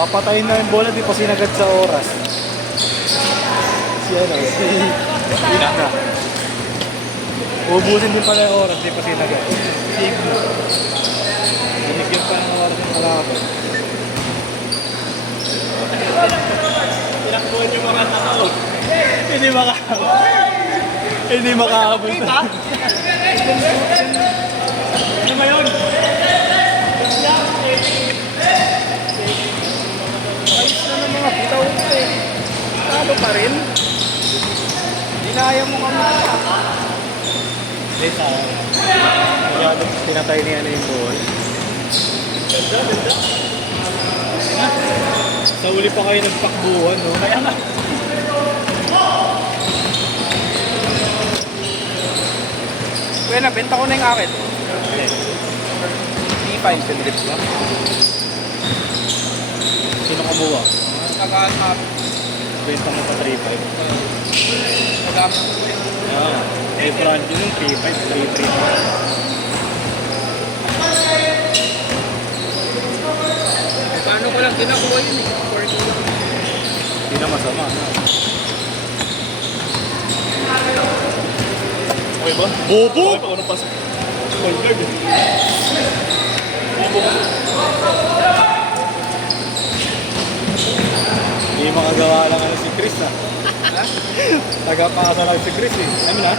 Papatayin na yung bola, di pa sinagad sa oras. Si ano, si Igna. Ubusin din pala yung oras, di pa sinagad. Si Igna. Binigyan pa ng oras yung kalaban. Tinakbuhan yung mga tao. Hindi makaabot. Hindi makaabot. Ano ba yun? Ayos na ng mga bitaw ko eh. Talo pa rin. Dinaya mo kami. Hindi sa kaya pinatay niya na yung ball. Ganda. Sa uli pa kayo nagpakbuhan, no? Kaya nga. Kuya, nabenta ko na yung akin. D5. Sendrips ba? Sino kumuha? Nag-aasap. Benta mo pa 3-5. Nag-aasap ko yun. Yeah. May front yun yung 3-5, 3-3. Paano ko lang ginakuha yun eh. 4K. Hindi na masama. Okay ba? Bobo! Okay pa, unang pasok. Point guard eh. Hindi makagawa lang ano si Chris, ha? Tagapasa lang si Chris, eh. Ano na?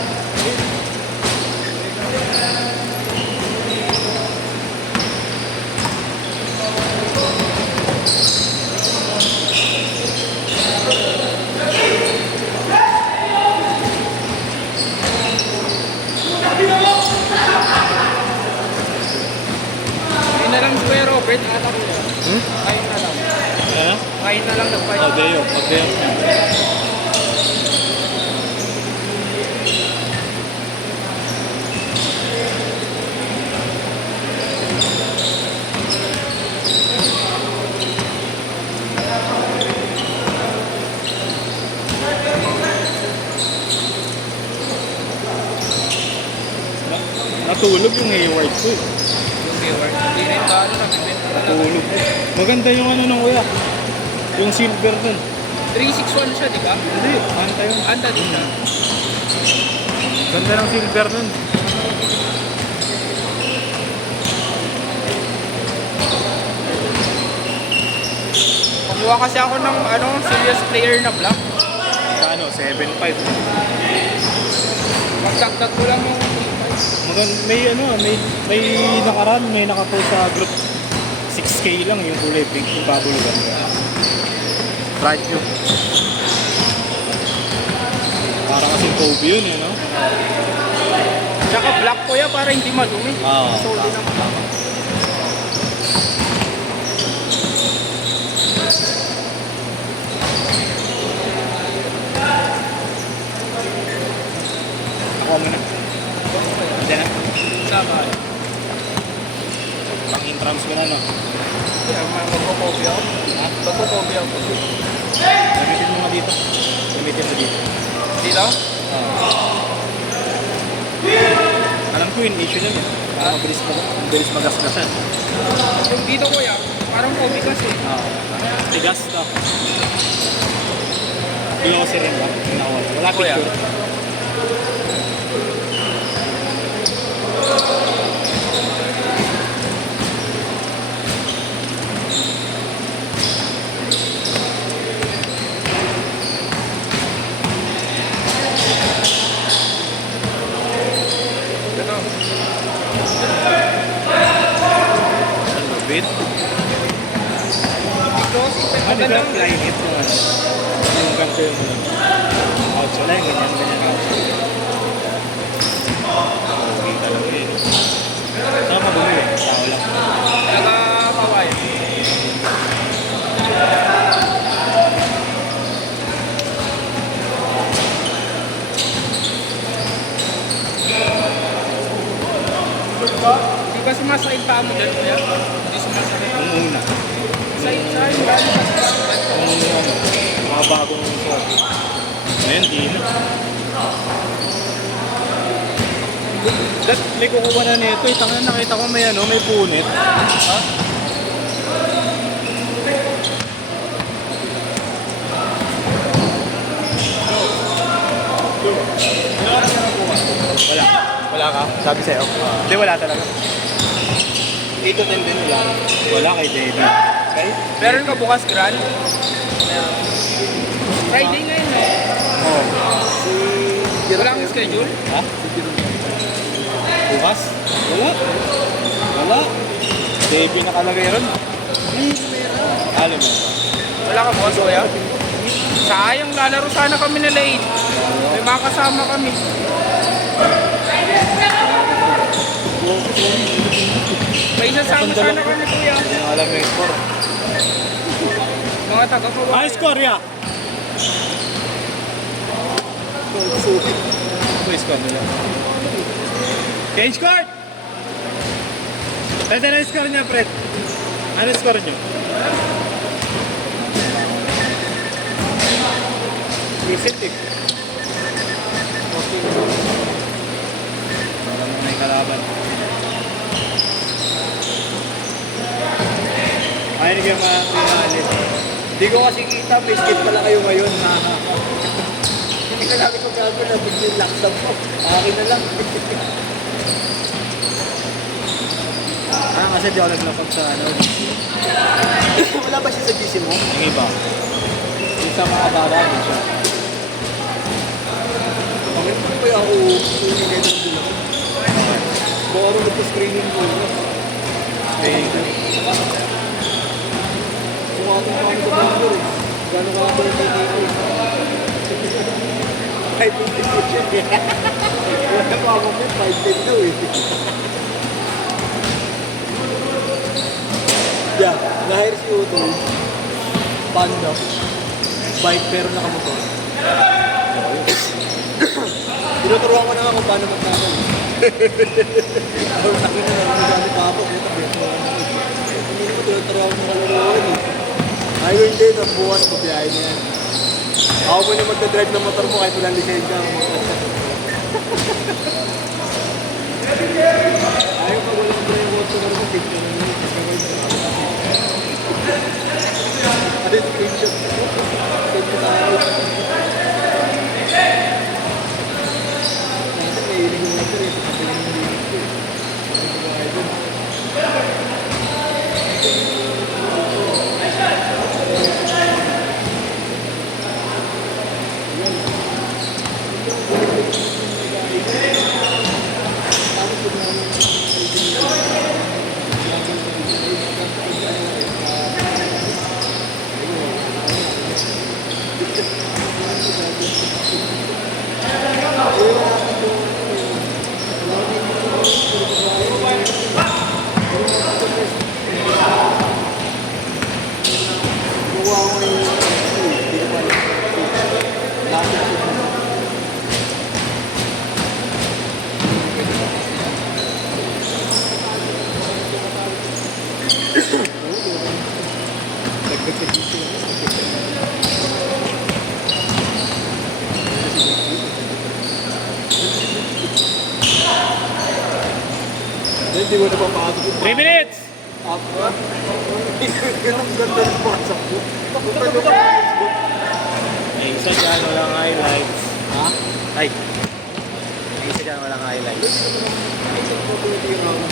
Kain na lang Kuya Robert. Ata ko yan. Kain na lang. Ano? Kain na lang nag-fight. Oh, Deo. Pag-Deo. Natulog yung Hayward ko, eh. Yung viewer. Hindi rin ba ano nabibenta na lang. Natulog. Maganda yung ano nung kuya. Yung silver dun. 361 siya, di ba? Hindi, panta yun. Anda din siya. Ganda ng silver nun. Kumuha kasi ako ng ano, serious player na black. Kano? 7.5. Magdagdag ko lang yung May ano, may nakaraan, may nakapost sa group 6K lang yung kulay pink, yung babulugan ko. Right yun. Para kasing Kobe yun, eh, no? Tsaka black ko yan para hindi madumi. Oo. Solid naman. Ako mo na. Hindi na. Sama. Pang intrams ko na, no? Yeah, magpo-copy ako. Magpo-copy ako. Gamitin mo nga dito. Gamitin mo dito. Dito? Alam ko yung issue nun, eh. Mabilis magasgasan. Yung dito ko yan, parang copy kasi. Tigas to. Glossy rin ba? Wala Kuya. picture. Ito. Ang lupit. Glossy. Ano Maganda. ba? Pinahihit mo. Yung ganito yung ouch. Wala yung ganyan. Okay ka lang eh. Saan ka bumili? Tao lang. Naka-kaway. Hindi ba sumasakit pa mo dyan, kuya? Hindi sumasakit. Ang una. Sa'yo, galing ba sumasakit? Mga bagong shot. Ngayon, di na. May kukuha na nito. Tangan nakita ko may ano, may punit. Ha? Wala ka? Sabi sa'yo. Hindi, wala talaga. 8 to 10 din, wala ka. Wala kay David. Okay? Meron ka bukas, Gran? Friday ngayon, no? Oo. Wala kang schedule? Ha? Bukas? Wala. Wala. David nakalagay ron. Alam mo. Wala ka bukas, kuya? Sayang, lalaro sana kami na late. May mga kasama kami. May isasama sana kami, kuya. Hindi na alam yung score. Mga taga-kawa. Ano score, ya? Ano yung score nila? Change court! Pwede na yung score niya, Fred. Ano yung score niyo? Visit eh. Okay. Parang may kalaban. Ayaw niyo yung mga pinalit. Hindi ko kasi kita, may skip pala kayo ngayon. Hindi ka namin magkakaroon na bigyan laksan po. Akin na lang. Kasi di ako naglapag sa ano. Wala ba siya sa GC mo? Yung iba. Yung sa mga bata, hindi siya. Bakit pa ba ako hindi ng dula? Baka rin nagpa-screening ko. Sumatong pa ako sa bangor eh. Gano'n ka ako yung TTO. 5.50 siya. Wala pa ako may 5.10 daw eh. Yeah, na-hire si Uto. Panda. Bike pero nakamotor. Tinuturuan ko na nga kung paano magkakaroon. Ang laki na lang, magamit pa ako. Hindi ko tinuturuan ko kaluluan eh. Ay ko hindi, bukas pabiyahe na yan. Ako mo na magdadrive ng motor mo kahit walang lisensya. Ayaw pag walang drive motor mo, picture na yun. Ano yung screenshot mo? Send mo tayo. Hindi mo na papasok yung 3 minutes! Apa? Ganang ganda ng pasok mo. Papunta nyo ka sa Facebook. May isa dyan, walang highlights. Ha? Ay! May isa dyan, walang highlights. Isang photo na yung ako.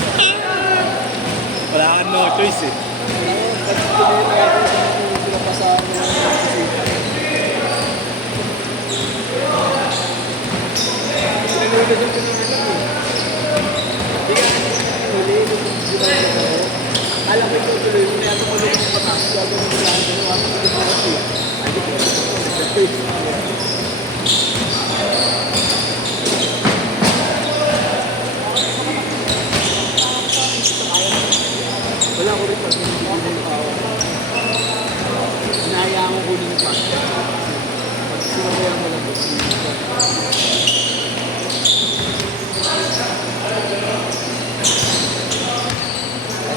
Wala kang no choice eh. Kasi tuloy na ako sila pa sa Sinanunod yung pinagalan eh. Hindi ka huli, alam ko ito tuloy, may ano ko lang yung patas. Gagawin mo lang, gano'n ako yung patas eh. Ay, di ko wala ko rin pag hindi ko yung tao. Hinahayaan ko kunin yung patas. Pag sinabayan mo lang ito.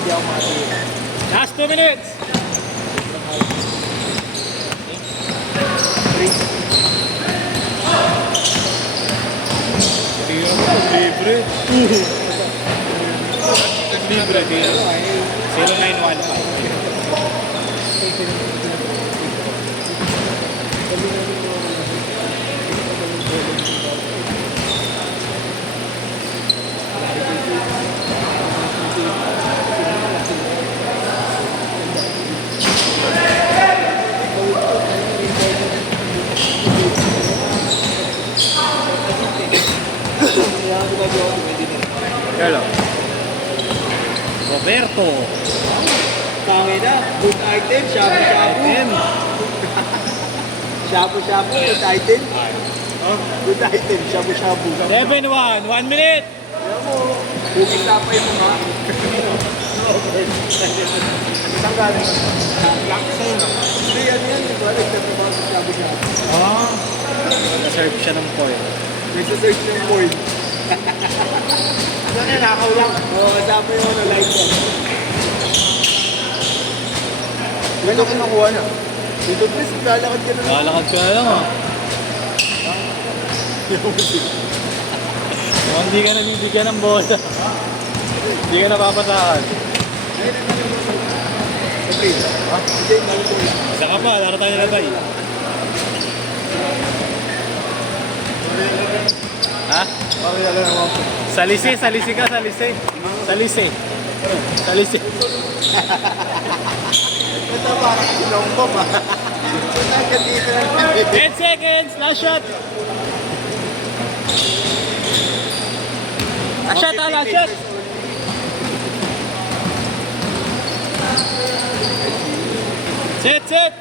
Hindi ako makatira. Last 2 minutes! Libre. Libre din. 0915. Hello. Roberto. Tangin na, good item, shabu-shabu. Shabu-shabu, good item. Oh, good item, shabu-shabu. 7-1, 1 minute. Alam mo, bukit na pa yung mga. Saan galing? Black sa'yo na. Hindi, yan. Wala nagtatrabaho sa shabu-shabu. Ah. Na-serve siya ng foil. Nagsasearch ng point. Ano yan, nakaw lang. Oo, kasama yung ano, light yan. Gano'n kinukuha niya? Dito, please, lalakad ka na lang. Lalakad ka na lang ah. Mukhang hindi ka nabibigyan ng bola. Hindi ka napapasahan. Okay. Ha? Hindi, balik ko lang. Isa ka pa, laro tayo na tayo. Ha? Okay, alam mo. Salisi ka, salisi. Salisi. Ito parang sinongko ba? Ito hanggang dito lang. 10 seconds, last shot. Last shot, last shot. Set.